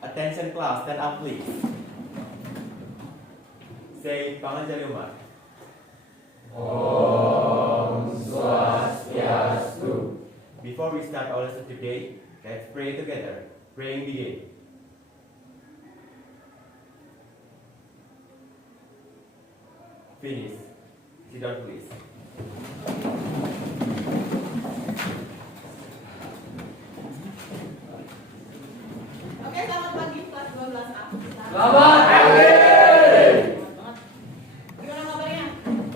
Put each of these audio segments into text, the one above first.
Attention class, stand up please. Say Panganjali Umat. Om Swastiastu. Before we start our lesson today, let's pray together. Praying begin. Finish. Sit down please. Oke, selamat pagi kelas 12A. Selamat pagi. Gimana kabarnya?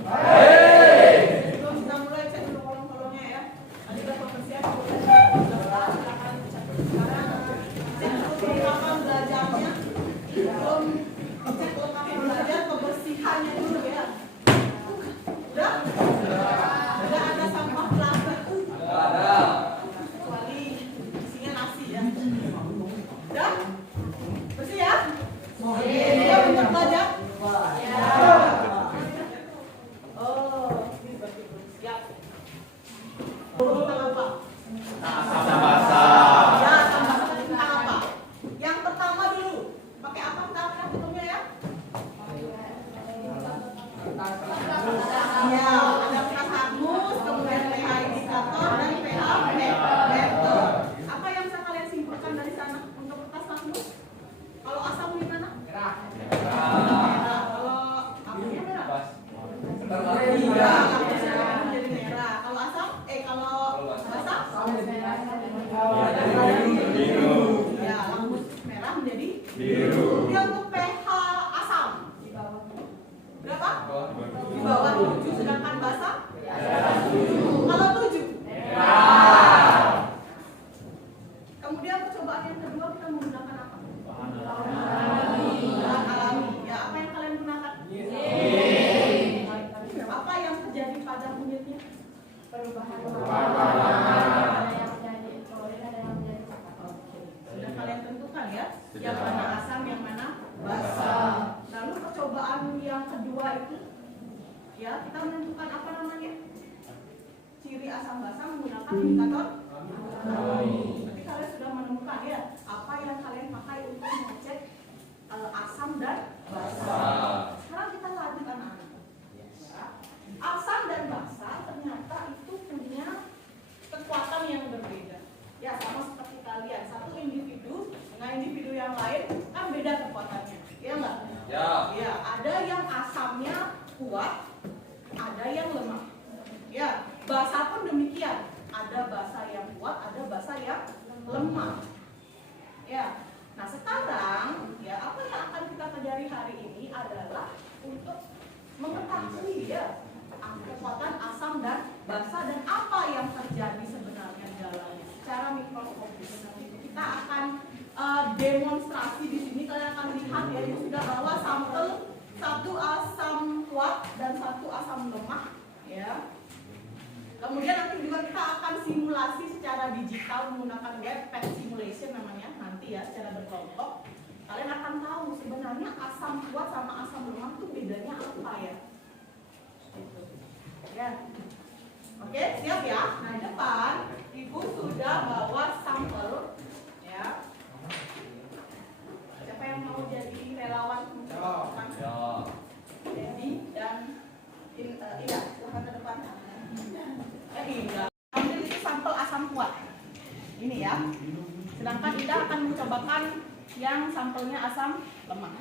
Baik. Sebelum kita mulai cek dulu kolom-kolomnya ya. Tadi udah pembersihan, silakan cek dulu sekarang. Cek dulu kelengkapan belajarnya. Belum cek kelengkapan belajar, kebersihannya dulu ya. Udah? Udah ada sampah plastik. Ada. Kecuali isinya nasi ya. Udah? Bersih ya? Siap untuk belajar? Ya. Oh, ini berarti belum siap. Tentang apa? Asam basah. Ya, asam basah tentang apa? Yang pertama dulu, pakai apa kita hitungnya ya? Ya, ada pH harmus, kemudian pH indikator dan pH meter. Apa yang bisa kalian simpulkan dari sana untuk kertas harmus? Kalau asam gimana? Merah. Kalau apinya merah? Iya, harmusnya jadi merah. Kalau asam, kalau basah? Biru. Ya, harmus merah menjadi Biru. Kemudian untuk pH asam berapa? Di bawah 7, sedangkan basah? Kalau 7? Kemudian percobaan yang kedua kita menggunakan apa? Bahan alami. Ya, apa yang kalian gunakan? Apa yang terjadi pada kulitnya? Perubahan. Sudah kalian tentukan ya? Yang mana asam, yang mana basah. Lalu percobaan yang kedua itu, ya kita menentukan apa namanya? Ciri asam basah menggunakan indikator. Berarti kalian sudah menemukan ya apa yang kalian pakai untuk mengecek asam dan basah. Sekarang kita lanjut anak-anak. Ya. Asam dan basah ternyata itu punya kekuatan yang berbeda. Ya, sama seperti kalian, satu individu dengan individu yang lain kan beda kekuatannya. Iya enggak? Ya. Ya, ada yang asamnya kuat, ada yang lemah. Ya, basah pun demikian. Ada basah yang kuat, ada basah yang lemah. Ya. Nah, sekarang ya apa yang akan kita pelajari hari ini adalah untuk mengetahui ya kekuatan asam dan basah dan apa yang terjadi sebenarnya di dalamnya secara mikroskopis. Nanti kita akan demonstrasi di sini. Kalian akan lihat ya ini sudah bawa sampel satu asam kuat dan satu asam lemah ya. Kemudian nanti juga kita akan simulasi secara digital menggunakan web pad simulation namanya nanti ya secara berkelompok. Kalian akan tahu sebenarnya asam kuat sama asam lemah itu bedanya apa ya. Gitu. Ya. Oke, siap ya. Nah, di depan Ibu sudah bawa sampel ya. Siapa yang mau jadi relawan mencoba? Dedi dan Ida, silahkan ke depan. Ida, ambil itu sampel asam kuat. Ini ya. Sedangkan Ida akan mencobakan yang sampelnya asam lemah.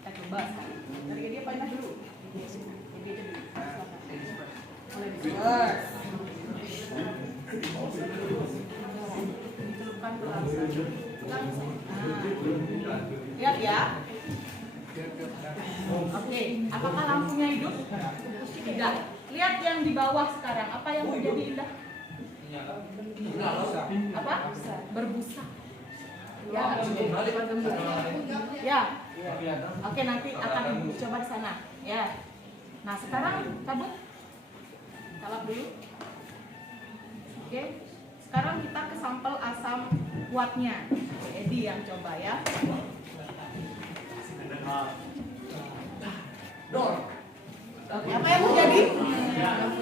Kita coba sekali. Dari dia pindah dulu. Ini dulu. Boleh dicoba. Ditutupkan langsung. Lihat ya. Oke, apakah lampunya hidup? Tidak. Lihat yang di bawah sekarang. Apa yang menjadi indah? Apa? Berbusa. Ya. Ya. Oke, nanti akan Ibu coba di sana. Ya. Nah, sekarang cabut. Salap dulu. Oke. Sekarang kita ke sampel asam kuatnya. Edi yang coba ya. Oke, apa yang terjadi?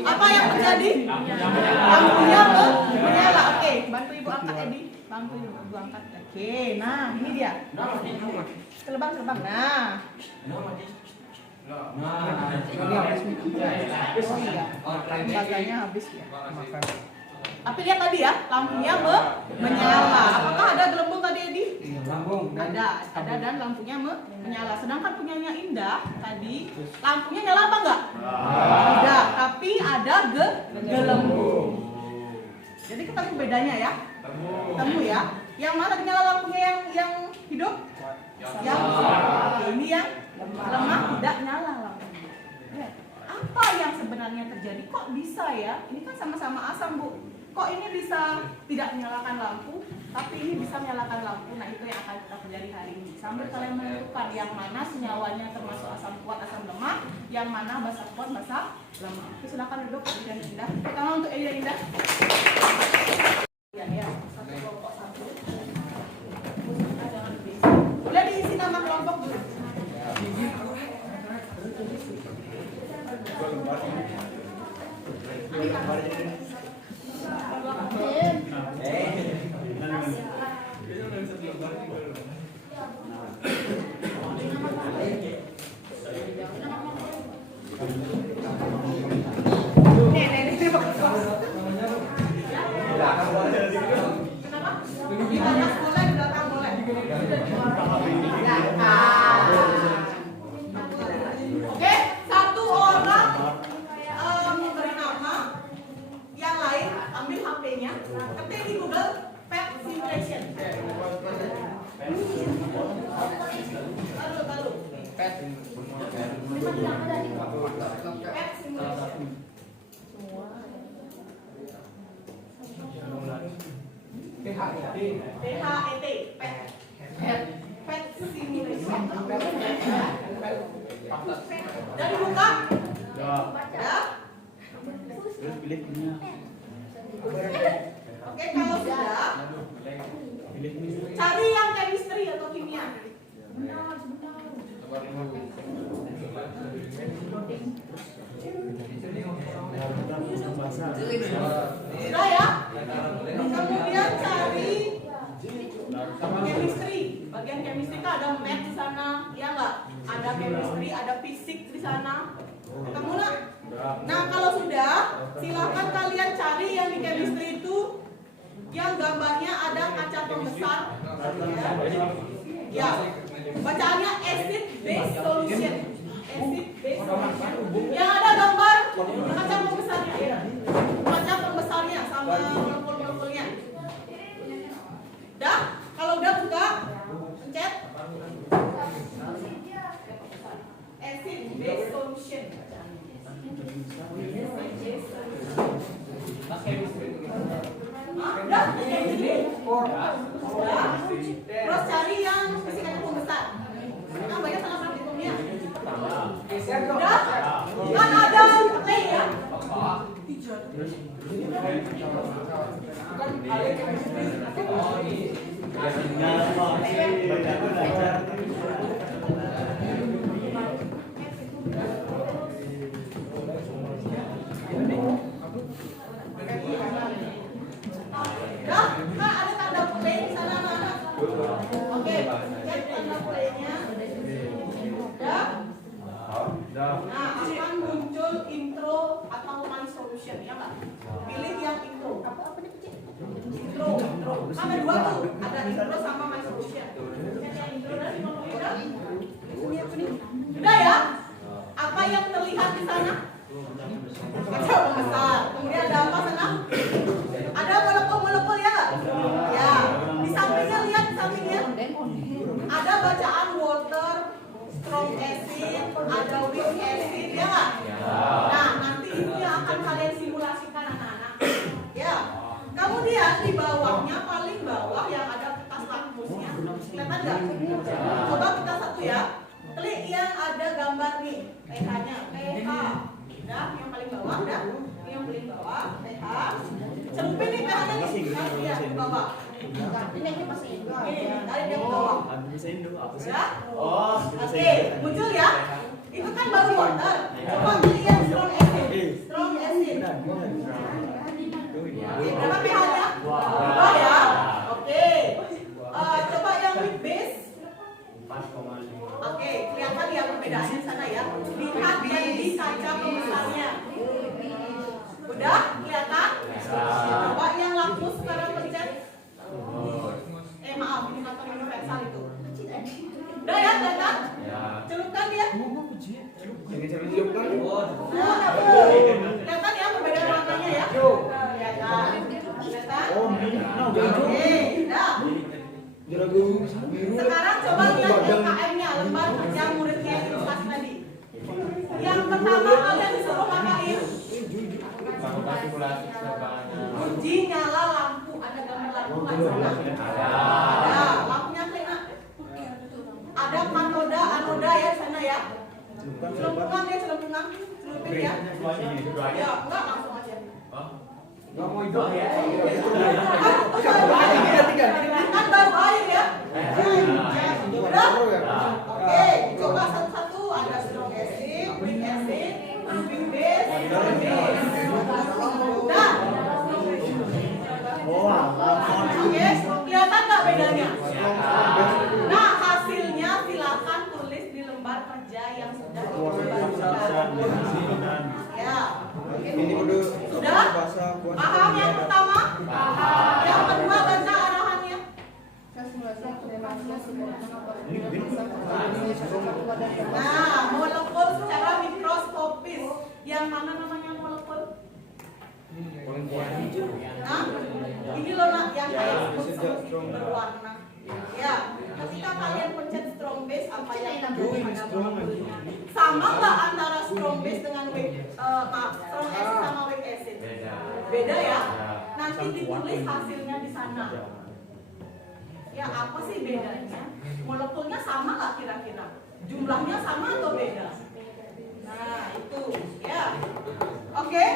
Apa yang terjadi? Lampunya menyala. Oke, bantu Ibu angkat Edi. lampu ini dulu angkat. Oke, nah ini dia. Terbang. Nah. Lembaganya habis ya. Tapi lihat tadi ya, lampunya menyala. Apakah ada gelembung tadi, Edi? Ada dan lampunya menyala. Sedangkan punyanya Indah tadi, lampunya nyala apa enggak? Tidak, tapi ada gelembung. Jadi ketemu bedanya ya? Ketemu ya? Yang mana nyala lampunya yang hidup? Yang ini yang lemah tidak nyala lampunya. Apa yang sebenarnya terjadi? Kok bisa ya? Ini kan sama-sama asam, Bu. Kok ini bisa tidak menyalakan lampu, tapi ini bisa menyalakan lampu? Nah, itu yang akan kita pelajari hari ini. Sambil kalian menentukan yang mana senyawanya termasuk asam kuat, asam lemah, yang mana basa kuat, basa lemah. Oke, silakan duduk, Edi dan Indah. Pertama untuk Edi dan Indah. Ya, satu kelompok satu. Jangan berbeda. Boleh diisi nama kelompok dulu. Oke, satu orang memberi nama, yang lain ambil HP-nya, ketik di Google pet simulation. Taruh. Pet simulation. PHET, pet simulation. Jadi buka? Ya. Oke, kalau sudah, cari yang chemistry atau kimia. Sudah ya? Kemudian cari chemistry. Bagian chemistry kan ada math di sana, ya nggak? Ada chemistry, ada fisik di sana. Ketemu nggak? Nah, kalau sudah, silakan kalian cari yang di chemistry itu yang gambarnya ada kaca pembesar. Ya. Bacaannya acid base solution. Acid base solution. Yang ada gambar kaca pembesarnya. Kaca pembesarnya sama molekul-molekulnya. Dah? Kalau udah buka, pencet. Acid base solution. Udah, kayak gini. Terus cari yang fisikanya pembesar. Nah, banyak salah praktikumnya. Udah, kan ada T ya. Dah, kan ada tanda play di sana anak-anak. Oke, cek tanda playnya. Dah. Nah, akan muncul intro atau my solution, ya nggak? Pilih yang intro. Apa nih? Intro. Kan ada dua tuh, ada intro sama my solution. Cek yang intro dan udah. Udah ya? Apa yang terlihat di sana? Kaca pembesar. Kemudian ada apa sana? Ada molekul-molekul ya? Ya. Di sampingnya lihat di sampingnya. Ada bacaan water, strong acid, ada weak acid ya nggak? Nah, nanti itu yang akan kalian simulasikan anak-anak. Ya. Kemudian di bawahnya paling bawah yang ada kertas lakmusnya. Kelihatan nggak? Coba kita satu ya. Klik yang ada gambar nih, pH-nya, pH. Udah, yang paling bawah, udah. Ini yang paling bawah, pH. Celupin nih pH-nya nih, tarik dia ke bawah. Ini masih Indo. Ini, tarik dia ke bawah. Udah? Oke, muncul ya. Itu kan baru water. Coba pilih yang strong acid. Strong acid. Oke, berapa pH-nya? 2 ya. Oke. Oke, kelihatan ya perbedaannya di sana ya. Lihat dan di kaca pembesarnya. Udah kelihatan? Coba yang laku sekarang pencet. Maaf, ini kata universal itu. Udah ya kelihatan? Celupkan dia. Kelihatan ya perbedaan warnanya ya? Kelihatan. Oke, udah. Sekarang coba lihat LKM-nya, lembar kerja muridnya yang ilustrasi tadi. Yang pertama kalian disuruh ngapain? Kunci nyala lampu. Ada gambar lampu nggak di sana? Ada. Lampunya kena. Ada kanoda, anoda ya sana ya. Celumpungan ya, celumpungan. Celupin ya. Ya, enggak langsung aja. Nggak mau itu ya. Kan baru air ya. Udah? Oke, coba satu-satu. Ada strong acid, weak acid, moving base, udah. Oke, kelihatan nggak bedanya? Nah, hasilnya silakan tulis di lembar kerja yang sudah dibagikan. Ya. Sudah? Paham yang pertama? Yang kedua baca arahannya. Nah, molekul secara mikroskopis. Yang mana namanya molekul? Nah, ini loh nak yang kayak berwarna. Ya, ketika kalian pencet strong base, apa yang terjadi pada molekulnya? Sama nggak antara strong base dengan strong acid sama weak acid? Beda ya. Nanti ditulis hasilnya di sana. Ya, apa sih bedanya? Molekulnya sama nggak kira-kira? Jumlahnya sama atau beda? Nah, itu ya. Oke.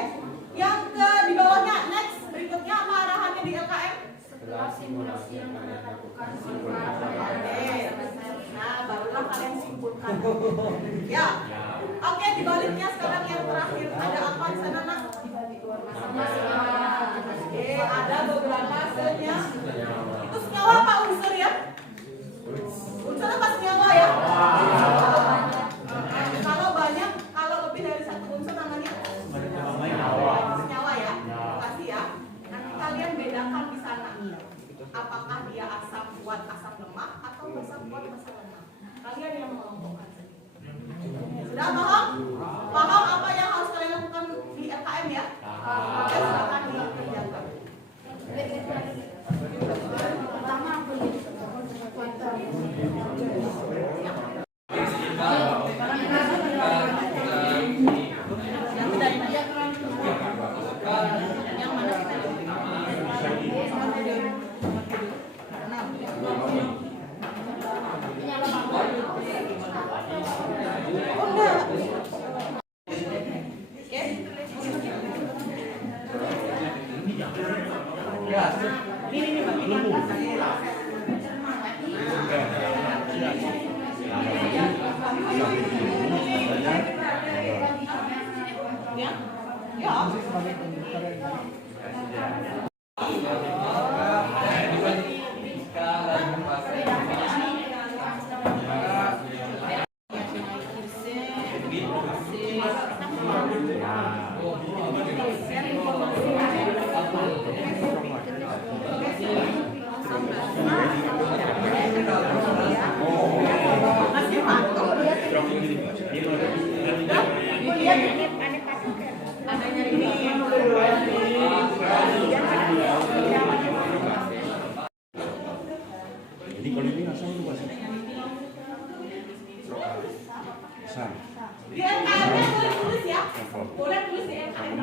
Yang di bawahnya, next. Berikutnya apa arahannya di LKM? Setelah simulasi yang Anda lakukan, nah, barulah kalian simpulkan. Ya. Oke, dibaliknya sekarang yang terakhir. Ada apa di sana, nak? Oke, ada beberapa selnya. Itu senyawa apa unsur ya? Unsur apa senyawa ya? Kalau banyak, kalau lebih dari satu unsur namanya senyawa ya. Kasih ya. Nanti kalian bedakan di sana. Apakah dia asam kuat asam lemah atau asam kuat asam lemah? Kalian yang mengelompokkan. Sudah paham? Paham apa yang harus kalian lakukan di LKM ya? Oke, silakan dikerjakan. pertama Yang mana kita ya? Ya. Masih patuh. Lihat ini adanya ini. Jadi kalau ini asal itu bahasa asal. Di LKM-nya boleh tulis ya? Boleh tulis di LKM.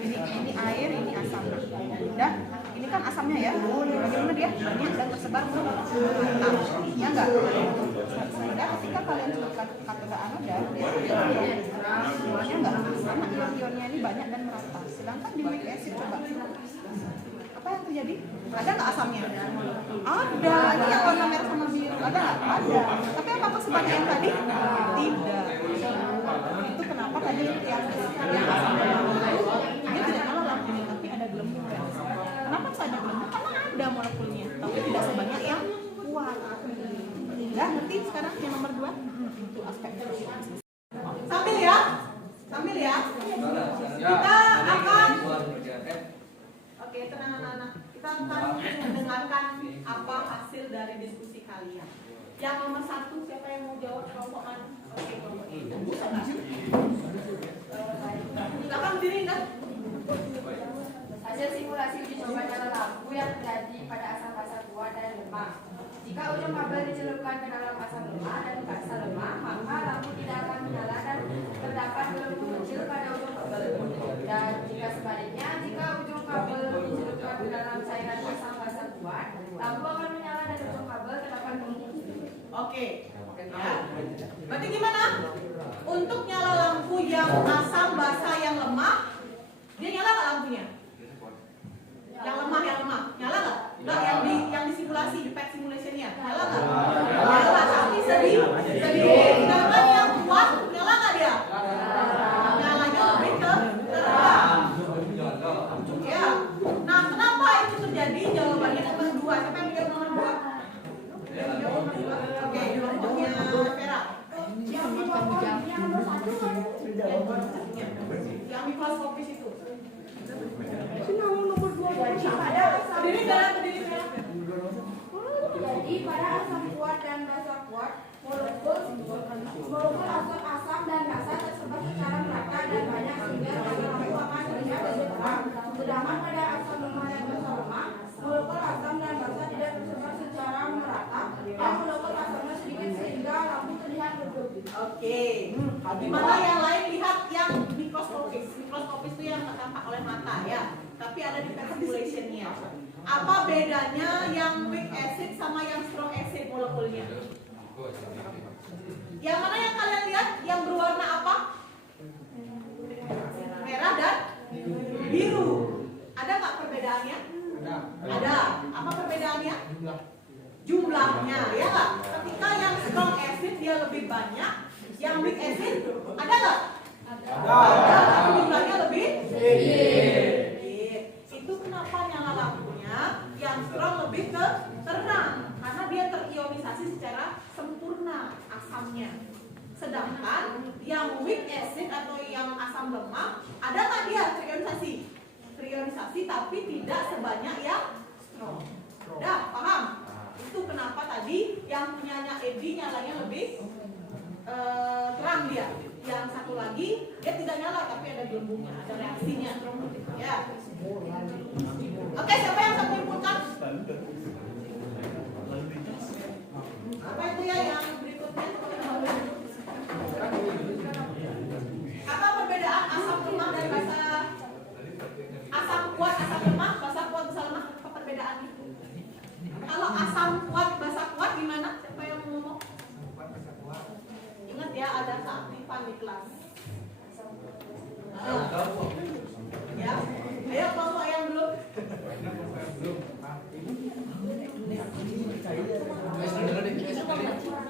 Ini air, ini asam. Udah, ini kan asamnya ya. Bagaimana dia? Banyak dan tersebar ke mata. Ya enggak? Sehingga ketika kalian sebutkan kata anoda, semuanya enggak sama, ion-ionnya ini banyak dan merata. Sedangkan di weak acid coba. Apa yang terjadi? Ada nggak asamnya? Ada. Ini yang warna merah sama biru. Ada nggak? Ada. Tapi apakah sebanyak yang tadi? Tidak. Itu kenapa tadi yang asamnya dia tidak nyala lampunya, tapi ada gelembung. Kenapa bisa ada gelembung? Karena ada molekulnya, tapi tidak sebanyak yang kuat. Ya, ngerti sekarang yang nomor 2? Itu aspek. Sambil ya. Sambil ya. Kita akan Oke, tenang anak-anak. Kita akan mendengarkan apa hasil dari diskusi kalian. Yang nomor 1, siapa yang mau jawab kelompok mana? Oke, kelompok ini. Silakan berdiri, kan? Hasil simulasi uji coba nyala lampu yang terjadi pada asam basa kuat dan lemah. Jika ujung kabel dicelupkan ke dalam asam lemah dan basa lemah, maka lampu tidak akan menyala dan terdapat gelembung kecil pada ujung kabel. Dan jika sebaliknya, jika ujung kabel dicelupkan ke dalam cairan asam basa kuat, lampu akan menyala dan ujung kabel terdapat gelembung kecil. Oke. Ya. Berarti gimana? Untuk nyala lampu yang asam basa yang lemah, dia nyala nggak lampunya? Yang lemah, nyala nggak? Nggak, yang disimulasi, di pet simulationnya, nyala nggak? Nyala, tapi sedikit. Sedangkan yang kuat, nyala nggak dia? Nyalanya lebih terang. Ya. Nah, kenapa itu terjadi? Jawabannya nomor 2. Siapa yang jawab nomor 2? Oke, kelompoknya Vera. Yang mikroskopis itu. Nomor 2. Berdiri Vera. Jadi pada asam kuat dan basa kuat, molekul asam dan basa tersebar secara merata dan banyak sehingga lampu akan terlihat lebih terang. Sedangkan pada asam lemah dan basa lemah, molekul asam dan basa tidak tersebar secara merata dan molekul asamnya sedikit sehingga lampu terlihat redup. Oke. Dimana yang lain lihat yang mikroskopis. Mikroskopis itu yang tampak oleh mata ya. Tapi ada di simulationnya. Apa bedanya yang weak acid sama yang strong acid molekulnya? Yang mana yang kalian lihat yang berwarna apa? Merah dan biru. Ada nggak perbedaannya? Ada. Apa perbedaannya? Jumlahnya, ya nggak? Ketika yang strong acid dia lebih banyak, yang weak acid ada nggak? Ada. Tapi jumlahnya lebih sedikit. Itu kenapa nyala lampunya yang strong lebih terang, karena dia terionisasi secara sempurna asamnya. Sedangkan yang weak acid atau yang asam lemah ada nggak dia terionisasi tapi tidak sebanyak yang strong. Udah paham? Itu kenapa tadi yang punyanya Edi nyalanya lebih terang dia. Yang satu lagi dia tidak nyala tapi ada gelembungnya, ada reaksinya. Ya. Oke, siapa yang satu inputkan? Apa itu ya yang berikutnya? Apa perbedaan asam lemah dan basa? Asam kuat, asam lemah, basa kuat, basa lemah. Apa perbedaannya? Kalau asam kuat, basa kuat gimana? Siapa yang mau ngomong? Ingat ya, ada keaktifan di kelas. Ya, ayo kelompok yang belum.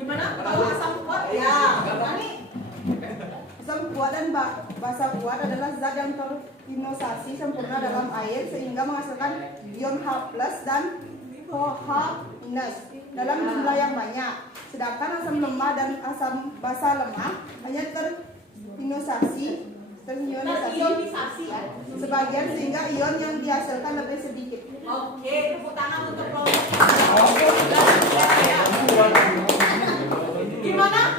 Gimana? Kalau asam kuat, ya. Ini asam kuat dan basa kuat adalah zat yang terinosasi sempurna dalam air sehingga menghasilkan ion H+ dan OH- dalam jumlah yang banyak. Sedangkan asam lemah dan asam basa lemah hanya terionisasi sebagian sehingga ion yang dihasilkan lebih sedikit. Oke, tepuk tangan untuk kelompok. Gimana?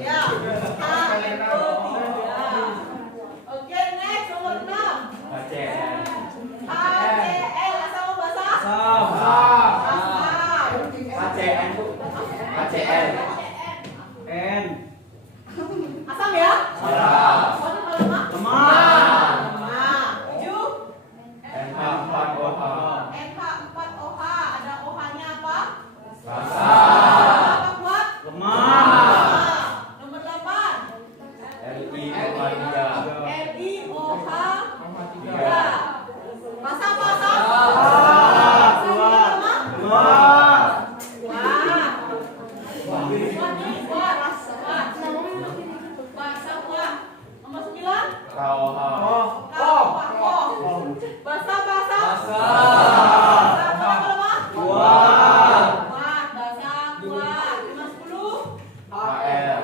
Ya, HNO3. Oke, next nomor 6. HCl. HCl, asal mau bahasa? Asam. HCl Bu. HCl. N. Asam ya? Ya. Oh, itu kalau lemah? Lemah. Nah, 7. NH4OH. NH4OH, ada OH-nya apa? Basa. Apa kuat? Lemah. Nah, nomor 8. LiOH3. LiOH Tiga. Basa apa asam? Kuat. Lemah? Lemah. Kuat. Kuat nih, kuat. Basa kuat. Nomor 9. KOH. Basa. Basa. Apa lemah? Kuat. Kuat, basa kuat. Nomor 10. HL.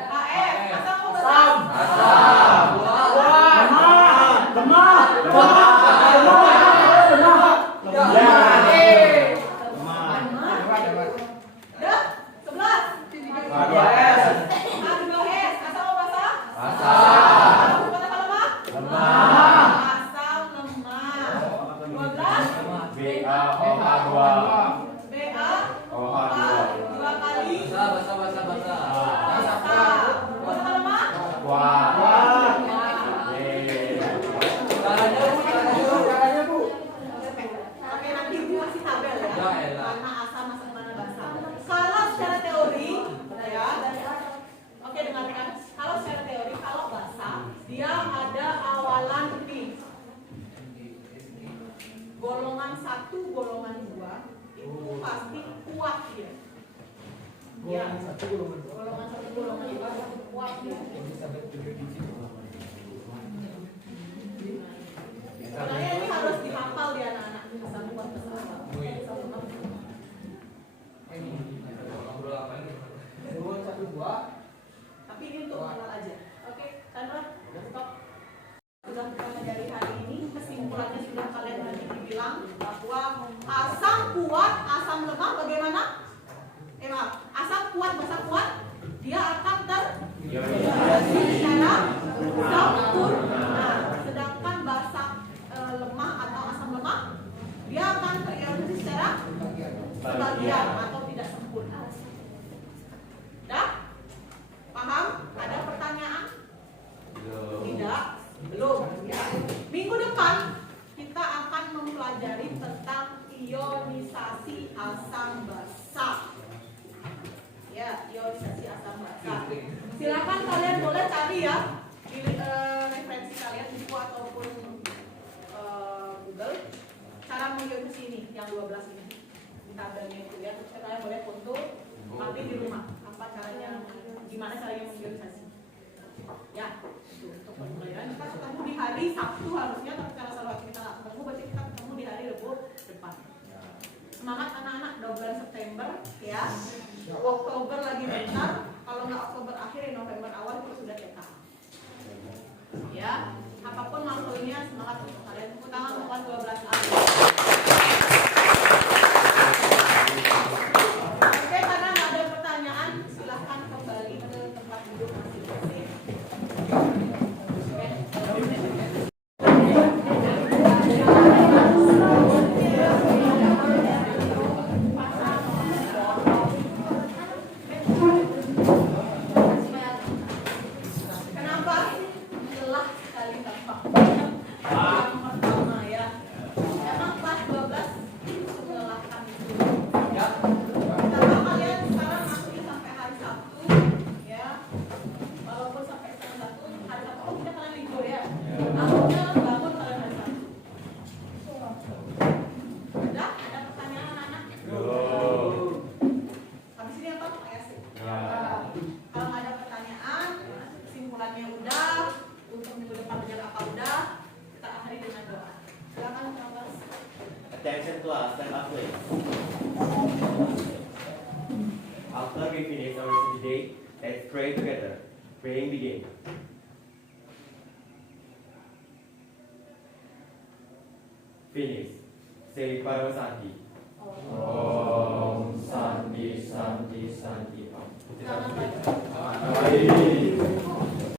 KF. Asam apa basa? Asam. Lemah. Lemah. Udah? 11. H2S. H2S. Asam apa basa? Basa. Kuat apa lemah? Lemah. Asam lemah. 12. BaOH2. Ba. OH2. 2 kali. Basa. Basa. Kuat apa lemah? Kuat. Kuat. Yeay. Caranya Bu. Oke, nanti ibu kasih tabel ya. Ya, elah. Mana asam, mana basa. Kalau secara teori, ya. Oke, dengarkan. Kalau secara teori, kalau basa, dia ada awalan P. Golongan 1, golongan 2 itu pasti kuat dia. Ya. Golongan 1, golongan 2 pasti kuat dia. Makanya ini harus dihafal di anak-anak asam kuat basa. Tapi ini untuk mengenal aja. Oke, Sandra, stop. Sudah kita pelajari hari ini, kesimpulannya sudah kalian tadi dibilang bahwa asam kuat, asam lemah bagaimana? Maaf, asam kuat, basa kuat, dia akan terionisasi secara sempurna. Sedangkan basa lemah atau asam lemah, dia akan terionisasi secara sebagian atau tidak sempurna. Dah? Paham? Ada pertanyaan? Tidak? Belum. Ya. Minggu depan kita akan mempelajari tentang ionisasi asam basa. Ya, ionisasi asam basa. Silakan kalian boleh cari ya di referensi kalian buku ataupun Google cara mengionisasi ini yang 12 ini. Di tabelnya itu ya. Terus kalian boleh foto nanti di rumah apa caranya, gimana caranya mengionisasi. Ya, itu untuk pembelajaran. Kita ketemu di hari Sabtu harusnya, tapi karena selalu kita nggak ketemu, berarti kita ketemu di hari Rabu depan. Semangat anak-anak, udah bulan September ya. Oktober lagi bentar, kalau nggak Oktober akhir ya November awal itu sudah TK. Ya, apapun maksudnya semangat untuk kalian. Tepuk tangan untuk kelas 12 A. Oke, karena nggak ada pertanyaan, silahkan kembali ke tempat duduk masing-masing. Kenapa? Lelah sekali tampak. Yang pertama ya. Emang kelas 12 melelahkan itu. Karena kalian sekarang masih sampai hari Sabtu ya. Walaupun sampai setengah 1 hari Sabtu, oh kita kalian libur ya. Akhirnya bangun kalian hari Sabtu. Udah? Ada pertanyaan anak-anak? Habis ini apa? Yasin. Kalau nggak ada pertanyaan, kesimpulannya udah, untuk minggu depan belajar apa udah, kita akhiri dengan doa. Silakan Mas. Attention class, stand up please. After we finish our lesson today, let's pray together. Praying begin. Finish. Say Parvasati. Om Santi Santi, Santi, Pak. Kanan lagi. Baik.